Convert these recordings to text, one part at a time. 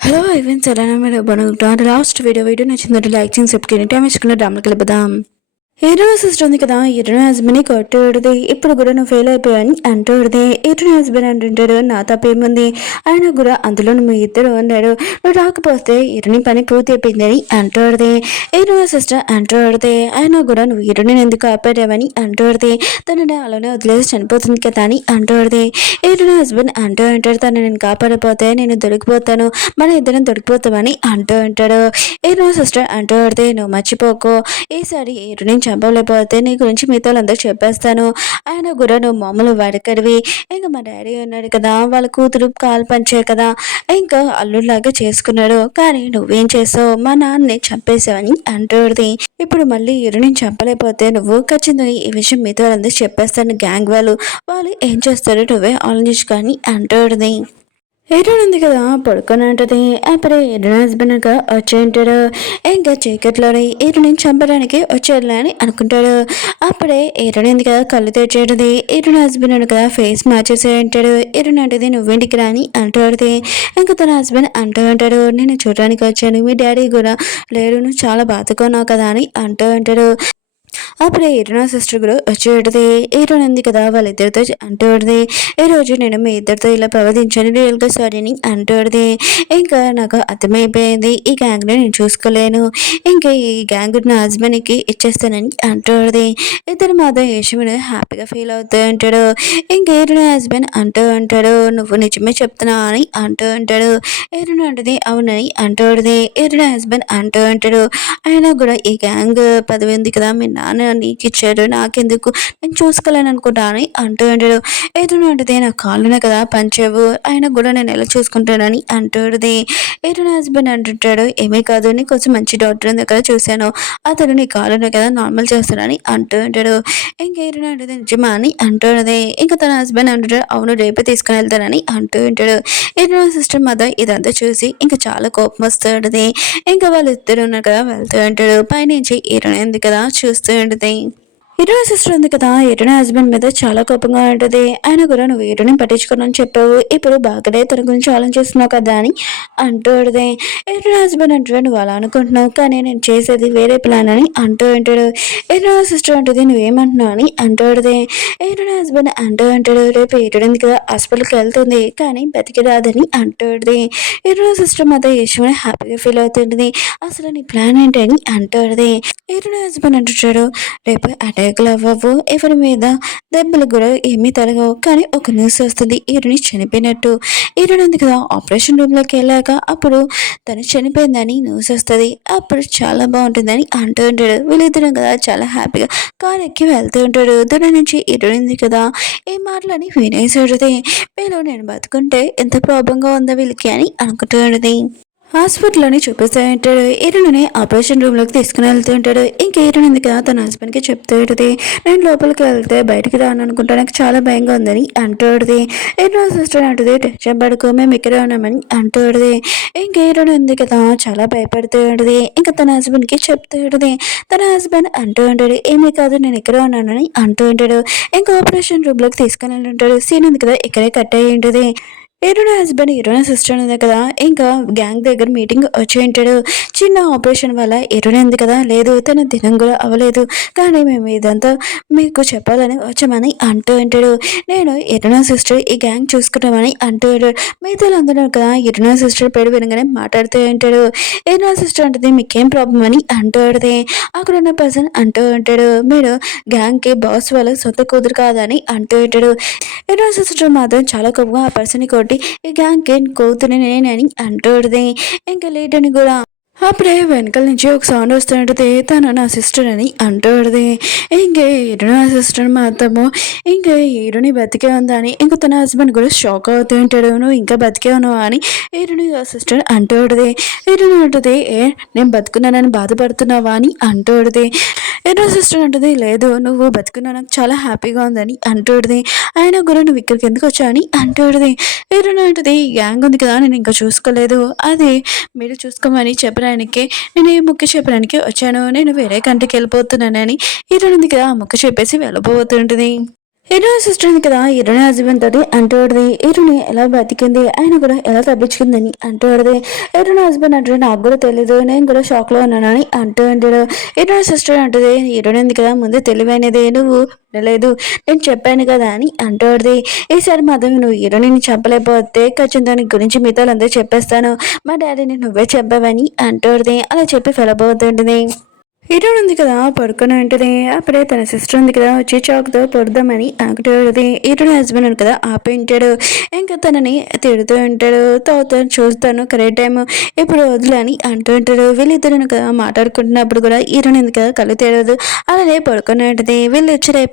Hello Evans ఎలా మీరు బాగుంటారు. లాస్ట్ వీడియో నచ్చిందంటే లైక్ చేసి సబ్స్క్రైబ్ టైం వేసుకున్న డ్రామాకి వెళ్ళిపోదాం. హీరో సిస్టర్ ఉంది కదా, హీరోయిన్ హస్బెండ్ని కొట్టేది ఇప్పుడు కూడా నువ్వు ఫెయిల్ అయిపోయాని అంటూడిది. హీరోయిన్ హస్బెండ్ అంటుంటాడు, నా తప్పేముంది, ఆయన కూడా అందులో మీ ఇద్దరు ఉన్నాడు, నువ్వు రాకపోతే హీరోని పని పూర్తి అయిపోయిందని అంటూడిది. హీరోయిన్ సిస్టర్ అంటూడిది, ఆయన కూడా నువ్వు హీరోని ఎందుకు ఆపాడేవని అంటూడిది. తనని అలానే వదిలేసి చనిపోతుంది కదా అని అంటూడిది. హీరోయిన్ హస్బెండ్ అంటూ ఉంటాడు, తను నేను కాపాడపోతే నేను దొరికిపోతాను, మన ఇద్దరం దొరికిపోతామని అంటూ ఉంటాడు. హీరోయిన్ సిస్టర్ అంటూ పడితే, నువ్వు మర్చిపోకు, ఈసారి హీరోని చంపలేకపోతే నీ గురించి మీతో వాళ్ళందరూ చెప్పేస్తాను, ఆయన కూడా నువ్వు మామూలు వాడకడివి, ఇంకా మా డాడీ ఉన్నాడు కదా, వాళ్ళ కూతురు కాలు పంచే కదా, ఇంకా అల్లుడిలాగా చేసుకున్నాడు, కానీ నువ్వేం చేసావు, మా నాన్నని చంపేశావని అంటుంది. ఇప్పుడు మళ్ళీ హీరోని చంపలేకపోతే నువ్వు ఖచ్చితంగా ఈ విషయం మీతో వాళ్ళందరూ చెప్పేస్తాను, గ్యాంగ్ వాళ్ళు ఏం చేస్తారో నువ్వే ఆలోచించుకొని అంటుంది. హీరోయిన్ ఉంది కదా, పడుకొని ఉంటుంది. అప్పుడే హీరోయిన్ హస్బెండ్ వచ్చి ఉంటాడు. ఇంకా చీకట్లోని హీరోని చంపడానికి వచ్చేయాలి అని అనుకుంటాడు. అప్పుడే హీరోయిన్ ఉంది కదా, కళ్ళు తెచ్చేది. హీరోయిన్ హస్బెండ్ ఉంది కదా, ఫేస్ మార్చేసే ఉంటాడు. హీరోయిన్ అంటది, నువ్వేంటికి రాని అంటాడుది. ఇంకా తన హస్బెండ్ అంటూ ఉంటాడు, నేను చూడడానికి వచ్చాను, మీ డాడీ కూడా లేరు, నువ్వు చాలా బాధగా ఉన్నావు కదా అని అంటూ ఉంటాడు. అప్పుడే హీరోయిన్ సిస్టర్ కూడా వచ్చేటిది. హీరోయిన్ ఉంది కదా, వాళ్ళిద్దరితో అంటూడిది, ఈ రోజు నేను మీ ఇద్దరితో ఇలా ప్రవర్తించాను, రియల్గా సారీని అంటూడిది. ఇంకా నాకు అర్థమైపోయింది, ఈ గ్యాంగ్ని నేను చూసుకోలేను, ఇంకా ఈ గ్యాంగ్ నా హస్బెండ్కి ఇచ్చేస్తానని అంటూడిది. ఇద్దరు మాత్రం యశ్విని హ్యాపీగా ఫీల్ అవుతూ ఉంటాడు. ఇంకా హీరోయిన్ హస్బెండ్ అంటూ ఉంటాడు, నువ్వు నిజమే చెప్తున్నావు అని అంటూ ఉంటాడు. హీరోయిన్ అంటది, అవునని అంటూడిది. హీరోయిన్ హస్బెండ్ అంటూ ఉంటాడు, అయినా కూడా ఈ గ్యాంగ్ పదవి ఉంది కదా, మీ నాన్న నీకు ఇచ్చాడు, నాకెందుకు, నేను చూసుకోలేను అనుకుంటా అని అంటూ ఉంటాడు. ఏదైనా అంటే నా కాళ్ళునే కదా పంచావు, ఆయన కూడా నేను ఎలా చూసుకుంటానని అంటుంది. ఏదైనా హస్బెండ్ అంటుంటాడు, ఏమీ కాదు, నీ కొంచెం మంచి డాక్టర్ ఉంది కదా చూశాను, అతను నీ కాళ్ళునే కదా నార్మల్ చేస్తానని అంటూ ఉంటాడు. ఇంకేదైనా అంటే నిజమా అని అంటున్నది. ఇంకా తన హస్బెండ్ అంటుంటాడు, అవును రేపే తీసుకుని వెళ్తానని అంటూ ఉంటాడు. ఏదైనా సిస్టర్ మదర్ ఇదంతా చూసి ఇంకా చాలా కోపం వస్తుంది. ఇంకా వాళ్ళిద్దరు ఉన్నారు కదా, వెళ్తూ ఉంటాడు. పైనుంచి హీరోయిన్ ఉంది కదా చూస్తూ ఉంటుంది. హీరోయిన్ సిస్టర్ ఉంది కదా, హీరోయిన్ హస్బెండ్ మీద చాలా కోపంగా ఉంటుంది. ఆయన కూడా నువ్వు హీరోని పట్టించుకోనని చెప్పావు, ఇప్పుడు బాగానే తన గురించి ఆలోచిస్తున్నావు కదా అని అంటూ ఉంటుంది. హీరోయిన్ హస్బెండ్ అంటాడు, నువ్వు అలా అనుకుంటున్నావు, కానీ నేను చేసేది వేరే ప్లాన్ అని అంటూ ఉంటాడు. హీరోయిన్ సిస్టర్ అంటుంది, నువ్వేమంటున్నావు అని అంటూ ఉంటుంది. హీరోయిన్ హస్బెండ్ అంటూ ఉంటాడు, రేపు హీరోయిన్ ఉంది కదా హాస్పిటల్కి వెళ్తుంది, కానీ బతికి రాదని అంటూ ఉంటుంది. హీరోయిన్ సిస్టర్ మాత్రం యశ్వని హ్యాపీగా ఫీల్ అవుతుంది. అసలు నీ ప్లాన్ ఏంటి అని అంటుంది. హీరోయిన్ హస్బెండ్ అంటుంటాడు, రేపు అటాక్లు అవ్వవు, ఎవరి మీద దెబ్బలు కూడా ఏమీ తలగవు, కానీ ఒక న్యూస్ వస్తుంది, హీరోని చనిపోయినట్టు. హీరోయిన్ ఉంది కదా, ఆపరేషన్ రూమ్లోకి వెళ్ళాక అప్పుడు తను చనిపోయిందని న్యూస్ వస్తుంది, అప్పుడు చాలా బాగుంటుందని అంటూ ఉంటాడు. వీళ్ళిద్దరం కదా చాలా హ్యాపీగా కార్ ఎక్కి వెళ్తూ ఉంటాడు. దూరం నుంచి హీరోయిన్ ఉంది కదా, ఈ మాటలని వినేసాడుది. వీళ్ళు నేను బతుకుంటే ఎంత ప్రాబ్లంగా ఉందో వీళ్ళకి అని అనుకుంటూ ఉంటుంది. హాస్పిటల్లోని చూపిస్తూ ఉంటాడు. హీరోని ఆపరేషన్ రూమ్లోకి తీసుకుని వెళ్తూ ఉంటాడు. ఇంకా హీరోయిన్ ఉంది కదా, తన హస్బెండ్కి చెప్తూ ఉంటుంది, నేను లోపలికి వెళ్తే బయటికి రాను అనుకుంటా, నాకు చాలా భయంగా ఉందని అంటుంది. హీరోయిన్ సిస్టర్ అంటుంది, టెన్షన్ పడుకో, మేము ఇక్కడే ఉన్నామని అంటుంది. ఇంకా హీరోయిన్ ఉంది కదా, చాలా భయపడుతూ ఉంటుంది. ఇంకా తన హస్బెండ్కి చెప్తూ ఉంటుంది. తన హస్బెండ్ అంటూ ఉంటాడు, ఏమీ కాదు, నేను ఇక్కడే ఉన్నానని అంటూ ఉంటాడు. ఇంకా ఆపరేషన్ రూమ్లోకి తీసుకుని వెళ్ళి ఉంటాడు. సీన్ ఉంది కదా, ఇక్కడే కట్ అయ్యి ఉంటుంది. హీరోయిన్ హస్బెండ్ హీరోయిన్ సిస్టర్ ఉంది కదా, ఇంకా గ్యాంగ్ దగ్గర మీటింగ్ వచ్చి ఉంటాడు. చిన్న ఆపరేషన్ వల్ల హీరోయిన్ ఉంది కదా, లేదు తన దినం కూడా అవ్వలేదు, కానీ మేము ఇదంతా మీకు చెప్పాలని వచ్చామని అంటూ ఉంటాడు. నేను హీరోయిన్ సిస్టర్ ఈ గ్యాంగ్ చూసుకుంటామని అంటూ ఉంటాడు. మిగతా అందరూ కదా హీరోయిన్ సిస్టర్ పేరు వినగానే మాట్లాడుతూ ఉంటాడు. హీరోయిన్ సిస్టర్ అంటది, మీకేం ప్రాబ్లం అని అంటూ ఉంటుంది. అక్కడ ఉన్న పర్సన్ అంటూ ఉంటాడు, మీరు గ్యాంగ్కి బాస్ వాళ్ళ సొంత కూతురు కాదని అంటూ ఉంటాడు. హీరోయిన్ సిస్టర్ మాత్రం చాలా కోపంగా ఆ పర్సన్ కొట్టి, ఈ గ్యాంగ్కి కూతురు నేనని అంటుంది. ఇంకా లేటని కూడా అప్పుడే వెనకాల నుంచి ఒక సౌండ్ వస్తుంటుంది, తను నా సిస్టర్ అని అంటుంది. ఇంకే హీరోని నా సిస్టర్ మాత్రము ఇంకా హీరోని బతికే ఉందా అని ఇంకా తన హస్బెండ్ కూడా షాక్ అవుతూ ఉంటాడు, నువ్వు ఇంకా బతికే ఉన్నావా అని హీరోని సిస్టర్ అంటుంది. హీరోని అంటుంది, నేను బతుకున్నానని బాధపడుతున్నావా అని అంటుంది. హీరో సిస్టర్ అంటుంది, లేదు నువ్వు బతుకున్నా నాకు చాలా హ్యాపీగా ఉందని అంటుంది. ఆయన కూడా నువ్వు ఇక్కడికి ఎందుకు వచ్చా అని అంటుంది. హీరోని అంటుంది, గ్యాంగ్ ఉంది కదా, నేను ఇంకా చూసుకోలేదు, అది మీరు చూసుకోమని చెప్పడానికి నేను ఈ ముక్క చెప్పడానికి వచ్చాను, నేను వేరే కంటికి వెళ్ళిపోతున్నానని హీరోయిన్ ఉంది కదా ఆ ముక్క చెప్పేసి వెళ్ళిపోతుంటుంది. హీరో సిస్టర్ ఉంది కదా హీరోని హస్బెండ్ తోటి అంటూడది హీరోని ఎలా బతికింది ఆయన కూడా ఎలా తప్పించుకుందని అంటూడది హీరోని హస్బెండ్ అంటే నాకు కూడా తెలీదు నేను కూడా షాక్ లో ఉన్నానని అంటూ ఉంటాడు హీరోని సిస్టర్ అంటుంది హీరోని ఉంది కదా ముందు తెలివైనది నువ్వు లేదు నేను చెప్పాను కదా అని అంటూడది ఈసారి మాత్రం నువ్వు హీరోని చంపలేకపోతే ఖచ్చితంగా నీ గురించి మీతో అందరూ చెప్పేస్తాను మా డాడీని నువ్వే చెప్పావని అంటూడది అలా చెప్పి ఫెలబోతుంటుంది హీరోయిన్ ఉంది కదా పడుకొని ఉంటుంది అప్పుడే తన సిస్టర్ ఉంది కదా వచ్చి చాక్తో పొడదామని ఆకుతుంది హీరోయిన్ హస్బెండ్ ఉంది కదా ఆపేంటాడు ఇంకా తనని తిడుతూ ఉంటాడు తర్వాత చూస్తాను కరెక్ట్ టైం ఇప్పుడు వదిలని అంటూ ఉంటాడు వీళ్ళిద్దరు కదా మాట్లాడుకుంటున్నప్పుడు కూడా హీరోయిన్ ఉంది కదా కళ్ళు తెరవదు అలానే పడుకొని ఉంటుంది వీళ్ళు వచ్చి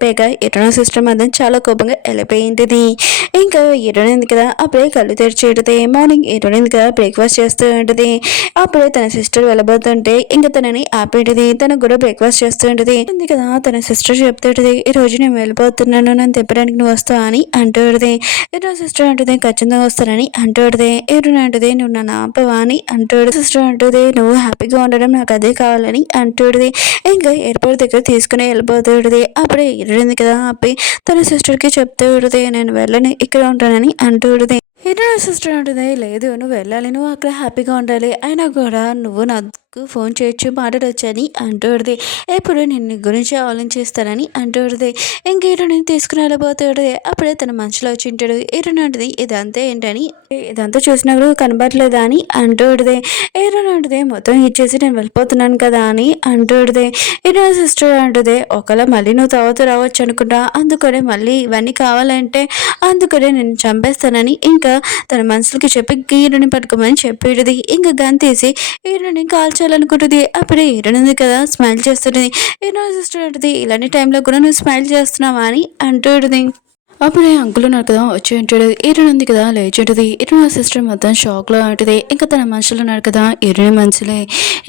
హీరోయిన్ సిస్టర్ మాత్రం చాలా కోపంగా వెళ్ళిపోయింది ఇంకా హీరోయిన్ ఉంది కదా అప్పుడే కళ్ళు తెరిచి ఉంటుంది మార్నింగ్ హీరోయిన్ ఉంది కదా బ్రేక్ఫాస్ట్ చేస్తూ ఉంటుంది అప్పుడే తన సిస్టర్ వెళ్ళబోతుంటే ఇంకా తనని ఆపేటిది తనకు కూడా బ్రేక్ఫాస్ట్ చేస్తుంటది ఉంది కదా తన సిస్టర్ చెప్తుంటది ఈ రోజు నేను వెళ్ళిపోతున్నాను నన్ను తిప్పడానికి నువ్వు వస్తావు అని అంటూడది ఈరోజు సిస్టర్ అంటుంది ఖచ్చితంగా వస్తానని అంటూడది ఏరుని అంటుంది నువ్వు నన్ను ఆపవా అని అంటూడు సిస్టర్ అంటుంది నువ్వు హ్యాపీగా ఉండడం నాకు అదే కావాలని అంటూడది ఇంకా ఎయిర్పోర్ట్ దగ్గర తీసుకుని వెళ్ళిపోతుంటది అప్పుడే ఎరుడింది కదా ఆపి తన సిస్టర్కి చెప్తూ ఉంటుంది నేను వెళ్ళని ఇక్కడ ఉంటానని అంటూడది హీరో సిస్టర్ అంటుంది లేదు నువ్వు వెళ్ళాలి నువ్వు అక్కడ హ్యాపీగా ఉండాలి అయినా కూడా నువ్వు నాకు ఫోన్ చేయొచ్చు మాట్లాడొచ్చని అంటూడది ఎప్పుడు నేను గురించి ఆలోచిస్తానని అంటూడది ఇంక హీరోని తీసుకుని వెళ్ళబోతాడు అప్పుడే తన మనసులో వచ్చి ఉంటాడు హీరోని అంటది ఇదంతా ఏంటని ఇదంతా చూసినప్పుడు కనబడలేదా అని అంటూడది హీరోని అంటది మొత్తం ఇచ్చేసి నేను వెళ్ళిపోతున్నాను కదా అని అంటూడది హీరో సిస్టర్ అంటది ఒకవేళ మళ్ళీ నువ్వు తర్వాత రావచ్చు అనుకుంటా అందుకనే మళ్ళీ ఇవన్నీ కావాలంటే అందుకనే నేను చంపేస్తానని ఇంకా తన మనసులకి చెప్పి హీరోని పట్టుకోమని చెప్పేది ఇంకా గన్ తీసి హీరోని కాల్చాలనుకుంటుంది అప్పుడే హీరోని ఉంది కదా స్మైల్ చేస్తుంటుంది హీరో సిస్టర్ అంటుంది ఇలాంటి టైంలో కూడా నువ్వు స్మైల్ చేస్తున్నావా అని అంటుంది అప్పుడే అంకుల్ ఉన్నారు కదా వచ్చి ఉంటాడు హీరోయిన్ ఉంది కదా లేచి ఉంటుంది హీరోయిన్ సిస్టర్ మొత్తం షాక్లో ఉంటుంది ఇంకా తన మనుషులు ఉన్నారు కదా హీరోయిన్ మనుషులే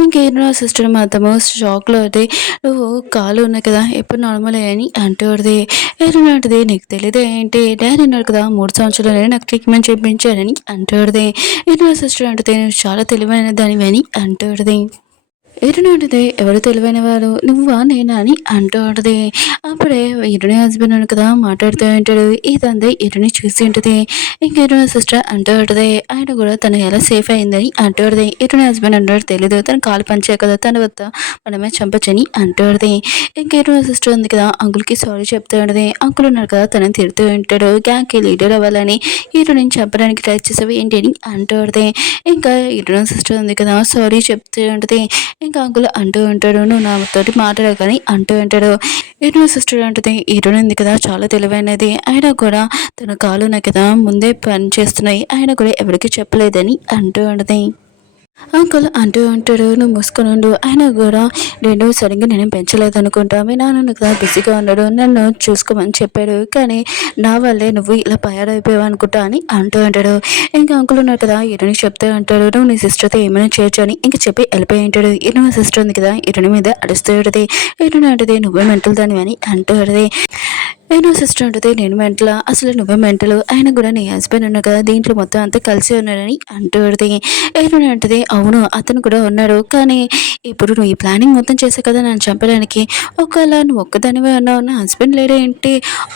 ఇంకా హీరోయిన్ సిస్టర్ మొత్తము షాక్లో అయితే నువ్వు కాలు ఉన్నాయి కదా ఎప్పుడు నార్మల్ అని అంటుంది హీరోయిన్ అంటుంది నీకు తెలియదు ఏంటి డాడీ ఉన్నారు కదా 3 సంవత్సరాలు నాకు ట్రీట్మెంట్ చేయించారని అంటుంది హీరోయిన్ సిస్టర్ అంటే నువ్వు చాలా తెలివైన దానివని అంటుంది హీరోని ఉంటుంది ఎవరు తెలివైన వారు నువ్వా నేనా అని అంటూ ఉంటుంది అప్పుడే హీరోని హస్బెండ్ అని కదా మాట్లాడుతూ ఉంటాడు ఇదంతా హీరోని చూసి ఉంటుంది ఇంక హీరోని సిస్టర్ అంటూ ఉంటుంది ఆయన కూడా తను ఎలా సేఫ్ అయిందని అంటూ ఉంటుంది హీరోని హస్బెండ్ అంటాడు తెలీదు తను కాలు పంచే కదా తన వద్ద మనమే చంపచ్చని అంటూ ఉంటుంది ఇంక హీరోని సిస్టర్ ఉంది కదా అంకుల్కి సారీ చెప్తూ ఉంటుంది అంకుల్ ఉన్నారు కదా తనని తిడుతూ ఉంటాడు గ్యాంగ్కి లీడర్ అవ్వాలని హీరోని చంపడానికి ట్రై చేసావు ఏంటి అని అంటూ ఉంటుంది ఇంకా హీరోని సిస్టర్ ఉంది కదా సారీ చెప్తూ ఉంటుంది ఇంకా అంకుల్ అంటూ ఉంటాడు నువ్వు నాతోటి మాట్లాడకని అంటూ ఉంటాడు హీరో సిస్టర్ అంటుంది హీరోయిన్ ఉంది కదా చాలా తెలివైనది ఆయన కూడా తన కాలు కదా ముందే పని చేస్తున్నాయి ఆయన కూడా ఎవరికి చెప్పలేదని అంటూ ఉంటుంది అంకుల్ అంటూ ఉంటాడు నువ్వు మూసుకొని ఉండు ఆయన కూడా నేను సరిగ్గా నేను పెంచలేదు అనుకుంటా మీ నాన్న కదా బిజీగా ఉన్నాడు నన్ను చూసుకోమని చెప్పాడు కానీ నా వల్లే నువ్వు ఇలా తయారైపోయావు అనుకుంటా అని అంటూ ఉంటాడు ఇంకా అంకుల్ ఉన్నాడు కదా ఇరుని చెప్తూ ఉంటాడు నువ్వు నీ సిస్టర్తో ఏమైనా చేయొచ్చు అని ఇంకా చెప్పి వెళ్ళిపోయి ఉంటాడు ఇరు సిస్టర్ ఉంది కదా ఇరుని మీద అడుస్తూ ఉంటుంది ఇరుని అంటది నువ్వే మెంటల్ దాని అని అంటూ ఉంటుంది నేను సిస్టర్ ఉంటుంది నేను మెంటలా అసలు నువ్వే మెంటలు ఆయన కూడా నీ హస్బెండ్ ఉన్నాడు కదా దీంట్లో మొత్తం అంతా కలిసి ఉన్నాడని అంటూ ఏమని అంటది అవును అతను కూడా ఉన్నాడు కానీ ఇప్పుడు నువ్వు ఈ ప్లానింగ్ మొత్తం చేసే కదా నన్ను చంపడానికి ఒకవేళ నువ్వు ఒక్కదానివే ఉన్నావు నా హస్బెండ్ లేడే ఏంటి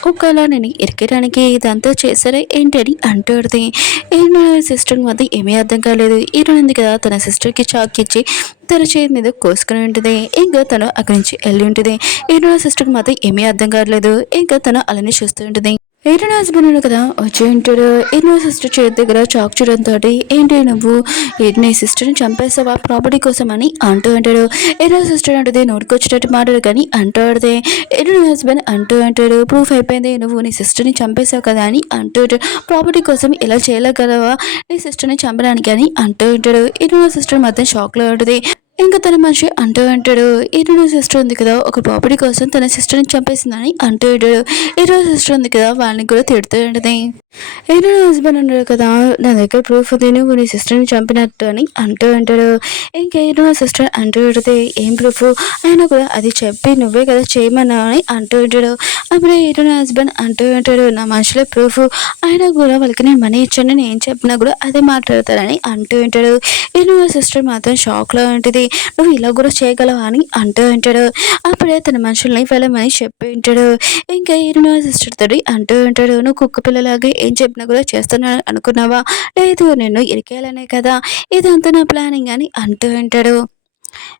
ఒకవేళ నేను ఇరికేయడానికి ఇదంతా చేశారా ఏంటి అని అంటూడది ఈయన సిస్టర్కి మాత్రం ఏమీ అర్థం కాలేదు ఈరోజు ఉంది కదా తన సిస్టర్కి చాక్ ఇచ్చి తన చేతి మీద కోసుకుని ఉంటుంది ఇంకా తను అక్కడి నుంచి వెళ్ళి ఉంటుంది ఈరోజు సిస్టర్కి మాత్రం ఏమీ అర్థం కావట్లేదు ఇంకా తను అలానే చూస్తూ ఉంటుంది హీరోయిన్ హస్బెండ్ కదా వచ్చి ఉంటాడు హీరోయిన్ సిస్టర్ చేతి దగ్గర చాక్ చూడంతో ఏంటి నువ్వు నీ సిస్టర్ని చంపేసావా ప్రాపర్టీ కోసం అని అంటూ ఉంటాడు హీరోయిన్ సిస్టర్ అంటుంది నోటికి వచ్చేటట్టు మాట్లాడు కానీ అంటూ ఆడితే హీరోయిన్ హస్బెండ్ అంటూ అంటాడు ప్రూఫ్ అయిపోయింది నువ్వు నీ సిస్టర్ని చంపేసావు కదా అని అంటూ ప్రాపర్టీ కోసం ఇలా చేయలేగలవా నీ సిస్టర్ని చంపడానికి అని అంటూ ఉంటాడు హీరోయిన్ సిస్టర్ మాత్రం షాక్లో ఉంటుంది ఇంకా తన మనిషి అంటూ అంటాడు ఈరోజు సిస్టర్ ఉంది కదా ఒక ప్రాపర్టీ కోసం తన సిస్టర్ని చంపేసిందని అంటూ ఉంటాడు ఈరోజు సిస్టర్ ఉంది కదా వాళ్ళని కూడా తిడుతూ ఉంటుంది ఈరోజు హస్బెండ్ అన్నాడు కదా నా దగ్గర ప్రూఫ్ ఉంది నువ్వు నీ సిస్టర్ని చంపినట్టు అని అంటూ అంటాడు ఇంకా ఈరోజు సిస్టర్ అంటూ ఉంటుంది ఏం ప్రూఫ్ ఆయన కూడా అది చెప్పి నువ్వే కదా చేయమన్నావు అని అంటూ ఉంటాడు అప్పుడే ఈరోజు హస్బెండ్ అంటూ ఉంటాడు నా మనుషులే ప్రూఫ్ ఆయన కూడా వాళ్ళకి నేను మనీ ఇచ్చాను నేను ఏం చెప్పినా కూడా అదే మాట్లాడతారని అంటూ ఉంటాడు ఈరోజు సిస్టర్ మాత్రం షాక్లో ఉంటుంది ఉంటుంది. నువ్వు ఇలా కూడా చేయగలవా అని అంటూ ఉంటాడు. అప్పుడే తన మనుషుల్ని వెళ్ళమని చెప్పి ఉంటాడు. ఇంకా హీరోయిన్ సిస్టర్ తోటి అంటూ ఉంటాడు, నువ్వు కుక్క పిల్లలాగా ఏం చెప్పినా కూడా చేస్తున్నాను అనుకున్నావా? లేదు, నిన్ను ఇరికేయాలనే కదా ఇదంతా నా ప్లానింగ్ అని అంటూ ఉంటాడు.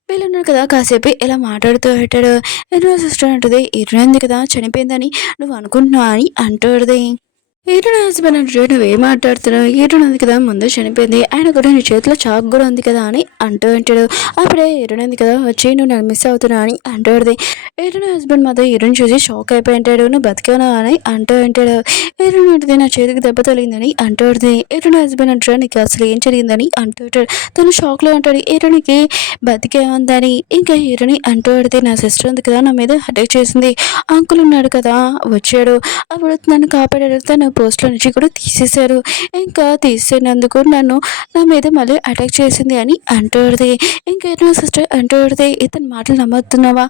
వీళ్ళున్నారు కదా కాసేపు ఇలా మాట్లాడుతూ ఉంటాడు. హీరోయిన్ సిస్టర్ అంటుంది, హీరోయిన్ కదా చనిపోయిందని నువ్వు అనుకుంటున్నావా అని అంటుంది. హీరోయిన్ హస్బెండ్ అంటే నువ్వేం మాట్లాడుతున్నావు? హీరోయిన్ ఉంది కదా ముందు చనిపోయింది, ఆయన కూడా నీ చేతిలో చాకు కూడా ఉంది కదా అని అంటూ ఉంటాడు. అప్పుడే హీరోయిన్ ఉంది కదా వచ్చి నువ్వు నన్ను మిస్ అవుతున్నావు అని అంటుంది. హీరోయిన్ హస్బెండ్ మాత్రం హీరోయిన్ చూసి షాక్ అయిపోయి ఉంటాడు, నువ్వు బతికేనా అని అంటూ ఉంటాడు. హీరోయిన్ ఉంటుంది, నా చేతికి దెబ్బ తగిలిందని అంటుంది. హీరోయిన్ హస్బెండ్ అంటాడు, నీకు అసలు ఏం జరిగిందని అంటుంటాడు. తను షాక్లో ఉంటాడు, హీరోయిన్కి బతికే ఉందని. ఇంకా హీరోయిన్ అంటుంది, నా సిస్టర్ ఉంది కదా నా మీద అటాక్ చేసింది, అంకుల్ ఉన్నాడు కదా వచ్చాడు, అప్పుడు నన్ను కాపాడాడు, తను పోస్ట్లో నుంచి కూడా తీసేశారు, ఇంకా తీసేసినందుకు నా మీద మళ్ళీ అటాక్ చేసింది అని అంటుంది. ఇంకా నా సిస్టర్ అంటుంది, ఇతని మాటలు నమ్ముతున్నావా?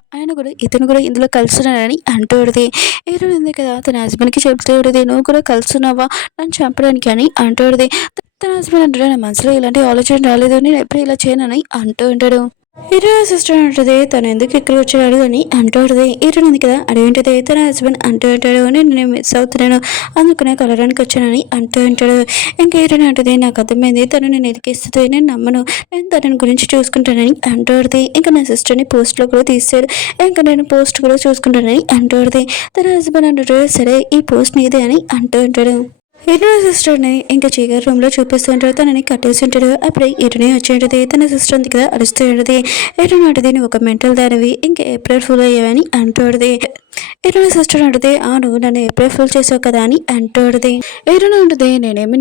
ఇతను కూడా ఇందులో కలుస్తున్నాడని అంటుంది. హీరోయిన్ ఉంది కదా తన హస్బెండ్కి చెప్తూ ఉంటుంది, నువ్వు కూడా కలుస్తున్నావా నన్ను చంపడానికి అని అంటుంది. తన హస్బెండ్ అంటాడు, నా మనసులో ఇలాంటి ఆలోచన రాలేదు, నేను ఎప్పుడు ఇలా చేయనని అంటూ ఉంటాడు. హీరోయిన్ సిస్టర్ అంటుంది, తను ఎందుకు ఇక్కడ వచ్చాడు అని అంటుంది. హీరోయిన్ ఉంది కదా అదేంటిది? తన హస్బెండ్ అంటూ ఉంటాడు, నేను మిస్ అవుతున్నాను అందుకనే కలవడానికి వచ్చానని అంటూ ఉంటాడు. ఇంకా హీరోయిన్ అంటుంది, నాకు అర్థమైంది, తను నేను ఎదికిస్తుంది, నేను నమ్మను, నేను తనని గురించి చూసుకుంటానని అంటుంది. ఇంకా నా సిస్టర్ని పోస్ట్లో కూడా తీసాడు, ఇంకా నేను పోస్ట్ కూడా చూసుకుంటానని అంటుంది. తన హస్బెండ్ అంటాడు, సరే ఈ పోస్ట్ నీదే అని అంటూ ఉంటాడు. హీరోయిన్ సిస్టర్ని ఇంకా చీకటి రూమ్లో చూపిస్తుంటాడు, తనని కట్టేసి ఉంటాడు. అప్పుడే హీరోయిన్ వచ్చి ఉంటుంది, తన సిస్టర్ ఉంది కదా అరుస్తూ ఉంటుంది. హీరోయిన్ అంటుంది, నువ్వు ఒక మెంటల్ దానివి, ఇంకా ఏప్రిల్ ఫుల్ అయ్యావని అంటుంది. హీరోయిన్ సిస్టర్ అంటుంది, నువ్వు నన్ను ఏప్రిల్ ఫుల్ చేసావు కదా అని అంటుంది. హీరోయిన్ అంటుంది,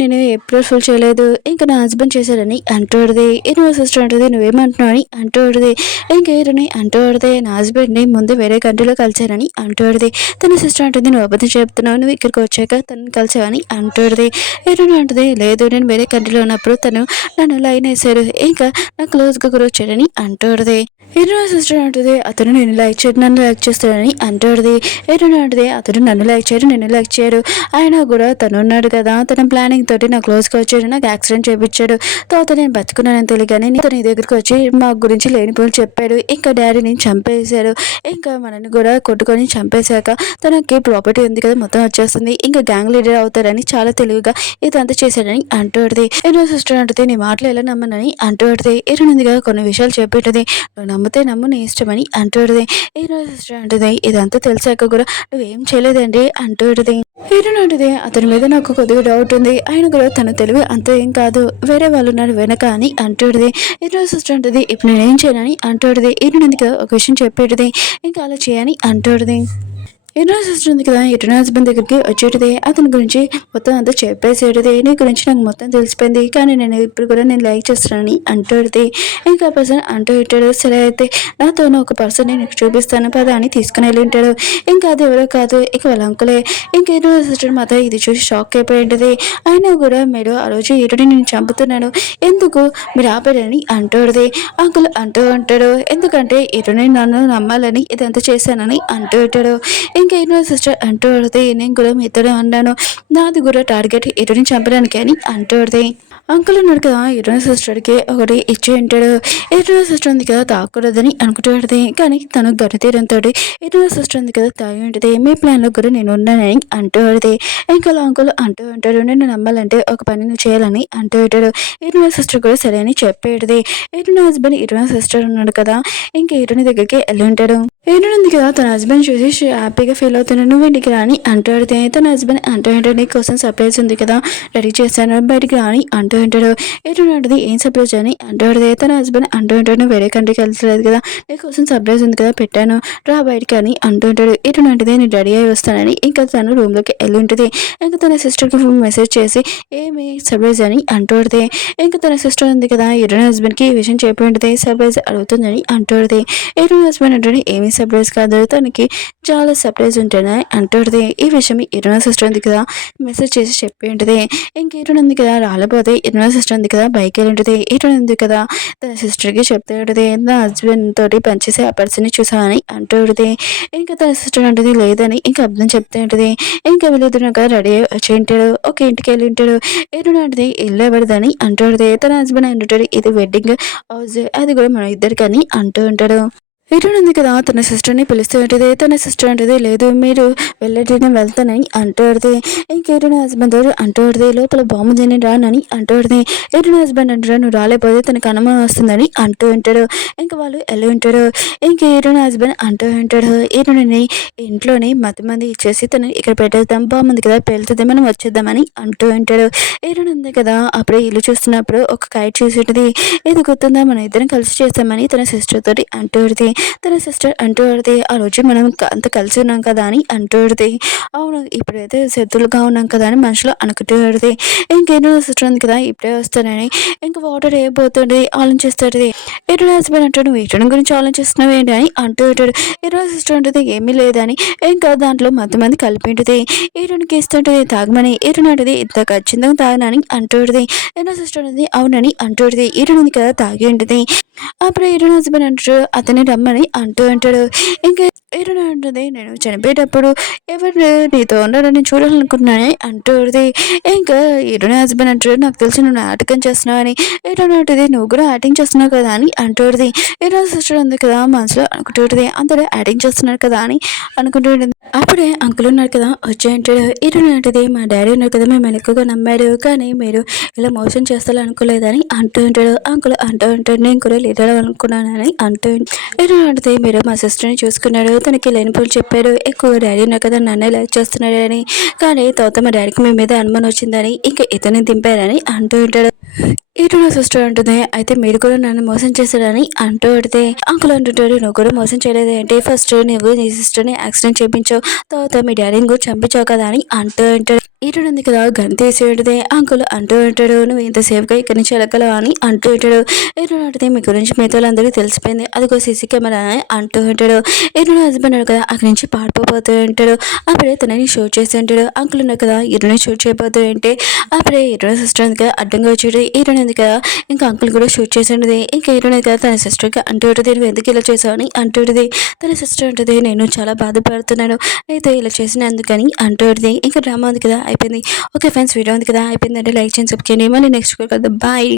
నేను ఏప్రిల్ ఫుల్ చేయలేదు, ఇంకా నా హస్బెండ్ చేశాడని అంటుంది. హీరోయిన్ సిస్టర్ అంటుంది, నువ్వేమంటున్నావు అని అంటుంది. ఇంకా హీరోయిన్ అంటుంది, నా హస్బెండ్ని ముందు వేరే కంట్రీలో కలిశారని అంటుంది. తన సిస్టర్ అంటుంది, నువ్వు అబద్ధం చెప్తున్నావు, నువ్వు ఇక్కడికి వచ్చాక తనని కలిసావని అంటుంది. హీరోయిన్ అంటుంది, లేదు, నేను వేరే కంట్రీలో ఉన్నప్పుడు తను నన్ను లైన్ వేశాడు, ఇంకా నా క్లోజ్గా కూడా వచ్చాడని అంటుంది. హీరోయిన్ సిస్టర్ అంటుంది, అతను నేను లైక్ చేయడు, నన్ను లైక్ చేస్తాడని అంటుంది. హీరోయిన్ అంటుంది, అతను నన్ను లైక్ చేయడు, నేను లైక్ చేయడు, ఆయన కూడా తను ఉన్నాడు కదా, తన ప్లానింగ్ తోటి నా క్లోజ్గా వచ్చాడు, నాకు యాక్సిడెంట్ చేయించాడు, తర్వాత నేను బతుకున్నానని తెలియగానే నీ దగ్గరికి వచ్చి మా గురించి లేనిపోయి చెప్పాడు, ఇంకా డాడీని చంపేశాడు, ఇంకా మనని కూడా కొట్టుకొని చంపేశాక తనకి ప్రాపర్టీ ఉంది కదా మొత్తం వచ్చేస్తుంది, ఇంకా గ్యాంగ్ లీడర్ అవుతాడని చాలా తెలివిగా ఇదంతా చేశాడని అంటుంది. హీరోయిన్ సిస్టర్ అంటుంది, నీ మాటలు ఎలా నమ్మనని అంటుంది. హీరోయిన్ ఉందిగా కొన్ని విషయాలు చెప్పేటది, నమ్మితే నమ్ము, నీ ఇష్టమని అంటుంది. హీరోయిన్ సిస్టర్ అంటుంది, ఇదంతా తెలిసాక కూడా నువ్వేం చేయలేదండి అంటుంది. హీరోయిన్ అంటుంది, అతని మీద నాకు కొద్దిగా డౌట్ ఉంది, ఆయన కూడా తన తెలివి అంత ఏం కాదు, వేరే వాళ్ళు ఉన్నారు వెనక అని అంటుంది. హీరోయిన్ సిస్టర్ అంటుంది, ఇప్పుడు నేనేం చేయనని అంటుంది. హీరోయిన్ ఉంది కదా ఒక విషయం చెప్పేటది, ఇంకా అలా చేయని అంటుంది. హీరోయిన్ సిస్టర్ ఉంది కదా హీరోయిన్ హస్బెండ్ దగ్గరికి వచ్చేటిది, అతని గురించి మొత్తం అంతా చెప్పేసేటిది, నీ గురించి నాకు మొత్తం తెలిసిపోయింది, కానీ నేను ఇప్పుడు కూడా నేను లైక్ చేస్తానని అంటుంది. ఇంకా పర్సన్ అంటూ ఉంటాడు, సరే అయితే నాతో ఒక పర్సన్ని నీకు చూపిస్తాను పదా అని తీసుకుని వెళ్ళి ఉంటాడు. ఇంకా అది ఎవరో కాదు, ఇక వాళ్ళ అంకులే. ఇంకా హీరోయిన్ సిస్టర్ మాత్రం ఇది చూసి షాక్ అయిపోయి ఉంటుంది. అయినా కూడా మీరు ఆ రోజు హీరోని నేను చంపుతున్నాను, ఎందుకు మీరు ఆపారని అంటుంది. అంకుల్ అంటూ ఉంటాడు, ఎందుకంటే హీరోని నన్ను నమ్మాలని ఇదంతా చేశానని అంటూ ఉంటాడు. ఇంకా హీరోయిన్ సిస్టర్ అంటుంది, నేను కూడా మీతోనే అన్నాను, నాది కూడా టార్గెట్ హీరోని చంపడానికి అని అంటుంది. అంకుల్ ఉన్నాడు కదా హీరోయిన్ సిస్టర్కి ఒకటి ఇచ్చి ఉంటాడు. హీరోయిన్ సిస్టర్ ఉంది కదా తాగకూడదని అనుకుంటుంది, కానీ తను గడితీరంతో హీరోయిన్ సిస్టర్ ఉంది కదా తాగి ఉంటుంది, మీ ప్లాన్లో కూడా నేను ఉన్నానని అంటుంది. ఇంకా అంకుల్ అంటూ ఉంటాడు, నేను నమ్మాలంటే ఒక పని నువ్వు చేయాలని అంటూ ఉంటాడు. హీరోయిన్ సిస్టర్ కూడా సరే అని చెప్పేది. హీరోయిన్ హస్బెండ్ హీరోయిన్ సిస్టర్ ఉన్నాడు కదా, ఇంకా హీరోయిన్ దగ్గరికి వెళ్ళి ఉంటాడు. హీరోయిన్ ఉంది కదా తన హస్బెండ్ చూసి హ్యాపీగా ఫీల్ అవుతున్నాడు, నువ్వు ఇంటికి రాని అంటాడు. తన హస్బెండ్ అంటాడు, నీ కోసం సర్ప్రైజ్ ఉంది కదా రెడీ చేశాను బయటికి రాని అంటూ ఉంటాడు. హీరోయిన్ అంటది, ఏం సర్ప్రైజ్ అని అంటాడు. తన హస్బెండ్ అంటూ ఉంటాడు, నువ్వు వేరే కంట్రీకి వెళ్తలేదు కదా, నీ కోసం సర్ప్రైజ్ ఉంది కదా పెట్టాను రా బయటికి అని అంటూ ఉంటాడు. హీరోయిన్ అంటది, నేను రెడీ అయ్యి వస్తానని ఇంకా తను రూమ్లోకి వెళ్ళి ఉంటుంది. ఇంకా తన సిస్టర్కి మెసేజ్ చేసి ఏమి సర్ప్రైజ్ అని అంటుంది. ఇంకా తన సిస్టర్ ఉంది కదా హీరోయిన్ హస్బెండ్కి ఈ విషయం చెప్పి ఉంటుంది, సర్ప్రైజ్ అడుగుతుందని అంటుంది. హీరోయిన్ హస్బెండ్ అంటే ఏమీ సర్ప్రైజ్ కాదు, తనకి చాలా సర్ప్రైజ్ సర్ప్రైజ్ ఉంటుంది అంటుంది. ఈ విషయం ఇరుణ సిస్టర్ ఉంది కదా మెసేజ్ చేసి చెప్పి ఉంటుంది. ఇంక ఇరుణ ఉంది కదా రాలేపోతే ఇరుణ సిస్టర్ ఉంది కదా బైక్ వెళ్ళి ఉంటుంది. ఇరుణ ఉంది కదా తన సిస్టర్కి చెప్తూ ఉంటుంది నా హస్బెండ్ తోటి పనిచేసే ఆ పర్సన్ని చూసామని అంటూ ఉంటుంది. ఇంకా తన సిస్టర్ అంటుంది లేదని ఇంకా అర్థం చెప్తూ ఉంటుంది. ఇంకా వీళ్ళిద్దరు కదా రెడీ వచ్చి ఉంటాడు. ఒక ఇంటికి వెళ్ళి ఉంటాడు. ఇరుణ అంటే ఇల్లు ఎవరిదని అంటూ ఉంటుంది. తన హస్బెండ్ అంటుంటాడు ఇది వెడ్డింగ్ హౌస్ అది కూడా మన ఇద్దరికని అంటూ ఉంటాడు. ఇరుడు ఉంది కదా తన సిస్టర్ని పిలుస్తూ ఉంటుంది. తన సిస్టర్ అంటుంది లేదు మీరు వెళ్ళండి నేను వెళ్తానని అంటుంది. ఇంక ఇరుడు హస్బెండ్ అంటుంది లోపల బాంబు తిని రానని అంటుంది. ఇరుడు హస్బెండ్ అంటాడు నువ్వు రాలేకపోతే తనకు అనుమానం వస్తుందని అంటూ ఉంటాడు. ఇంక వాళ్ళు వెళ్ళి ఉంటాడు. ఇంక ఇరుడు హస్బెండ్ అంటూ ఉంటాడు ఇరుడిని ఇంట్లోనే మంది ఇచ్చేసి తను ఇక్కడ పెట్టేద్దాం బాగుంది కదా పెళ్తుంది మనం వచ్చేద్దామని అంటూ ఉంటాడు. ఇరుడు ఉంది కదా అప్పుడే ఇల్లు చూస్తున్నప్పుడు ఒక కైట్ చూసేటిది ఇది గుర్తుందా మనం ఇద్దరం కలిసి చేస్తామని తన సిస్టర్ తోటి అంటుంది. తన సిస్టర్ అంటుంది ఆ రోజు మనం అంత కలిసి ఉన్నాం కదా అని అంటుంది. అవును ఇప్పుడైతే శత్రులుగా ఉన్నాం కదా అని మనసులో అనుకుంటుంది. ఇంకేదో సిస్టర్ ఉంది కదా ఇప్పుడే వస్తానని ఇంకా వాటర్ వేయబోతుంది ఆలోచిస్తుంది. ఎటు హస్బెండ్ అంటాడు నువ్వు ఇటడం గురించి ఆలోచిస్తున్నావు ఏంటి అని అంటూ ఉంటాడు. ఇరవై సిస్టర్ ఉంటుంది ఏమీ లేదని ఇంకా దాంట్లో మంది కలిపి ఉంటుంది. ఈరునికి ఇస్తుంటుంది తాగమని ఈరునంటుంది ఇంత ఖచ్చితంగా తాగనని అంటుంది. ఎన్నో సిస్టర్ ఉంది అవునని అంటుంది. ఈరునుంది కదా తాగి ఉంటుంది. అప్పుడు ఈరున్ హస్బెండ్ అంటాడు అతని రమ్మని అంటూ ఉంటాడు. ఇంకా ఈరున్ అంటుంది నేను చనిపోయేటప్పుడు ఎవరు నీతో ఉన్నాడని చూడాలనుకుంటున్నానని అంటుంది. ఇంకా ఈరున్ హస్బెండ్ అంటాడు నాకు తెలిసి నువ్వు నాటకం చేస్తున్నావు అని. ఈరున్ అంటుంది నువ్వు కూడా యాక్టింగ్ చేస్తున్నావు కదా అని అంటుంది. ఈరోజు సిస్టర్ ఉంది కదా మనసులో అనుకుంటుంది అందరూ యాక్టింగ్ చేస్తున్నారు కదా అని అనుకుంటుంటుంది. అప్పుడే అంకుల్ ఉన్నారు కదా వచ్చి అంటాడు ఈరున్ అంటది మా డాడీ ఉన్నారు కదా మేము ఎక్కువగా నమ్మాడు కానీ మీరు ఇలా మోసం చేస్తారని అనుకోలేదని అంటూ ఉంటాడు. అంకుల్ అంటూ ఉంటాడు నేను కూడా లీడర్ అనుకున్నానని అంటూ ఈరున్ అంటది మీరు మా సిస్టర్ని చూసుకున్నాడు తనకి లేని పూలు చెప్పాడు ఎక్కువ డాడీ ఉన్నారు కదా నన్నే లైక్ చేస్తున్నాడు అని కానీ తర్వాత మా డాడీకి మీ మీద అనుమానం వచ్చిందని ఇంకా ఇతన్ని దింపారని అంటూ ఉంటాడు. ఇటు నా సిస్టర్ అంటుంది అయితే మీరు కూడా నన్ను మోసం చేశాడని అంటూ పడితే అంకుల్ అంటుంటాడు నువ్వు కూడా మోసం చేయలేదు ఏంటి ఫస్ట్ నువ్వు నీ సిస్టర్ని యాక్సిడెంట్ చేయించావు తర్వాత మీ డాడీని కూడా చంపించావు కదా అని అంటూ ఉంటాడు. ఇటు ఉంది కదా గన్ తీసేదే అంకుల్ అంటూ ఉంటాడు నువ్వు ఇంత సేఫ్గా ఇక్కడి నుంచి వెళ్ళగలవా అని అంటూ ఉంటాడు. ఇటు అంటే మీ గురించి మిగతా వాళ్ళందరికీ తెలిసిపోయింది అదిగో సీసీ కెమెరా అని అంటూ ఉంటాడు. ఇటు హస్బెండ్ కదా అక్కడి నుంచి పారిపోతూ ఉంటాడు. అప్పుడే తనని షూట్ చేసి ఉంటాడు. అంకుల్ ఉన్నారు కదా ఇరుని షూట్ చేయబోతూ ఉంటే అప్పుడే ఇరు సిస్టర్ ఉంది కదా అడ్డంగా వచ్చాడు. ఇరుని ఉంది కదా ఇంకా అంకుల్ కూడా షూట్ చేసి ఉంటుంది. ఇంకా ఇరుని కదా తన సిస్టర్కి అంటూ ఉంటుంది నువ్వు ఎందుకు ఇలా చేసావు అని అంటుంది. తన సిస్టర్ ఉంటుంది నేను చాలా బాధపడుతున్నాను అయితే ఇలా చేసినందుకని అంటుంది. ఇంకా డ్రామా ఉంది కదా అయిపోయింది. ఓకే ఫ్రెండ్స్ వీడియో ఉంది కదా అయిపోయిందంటే లైక్ చేయండి సబ్స్క్రైబ్ చేయండి మళ్ళీ నెక్స్ట్ కదా బాయ్.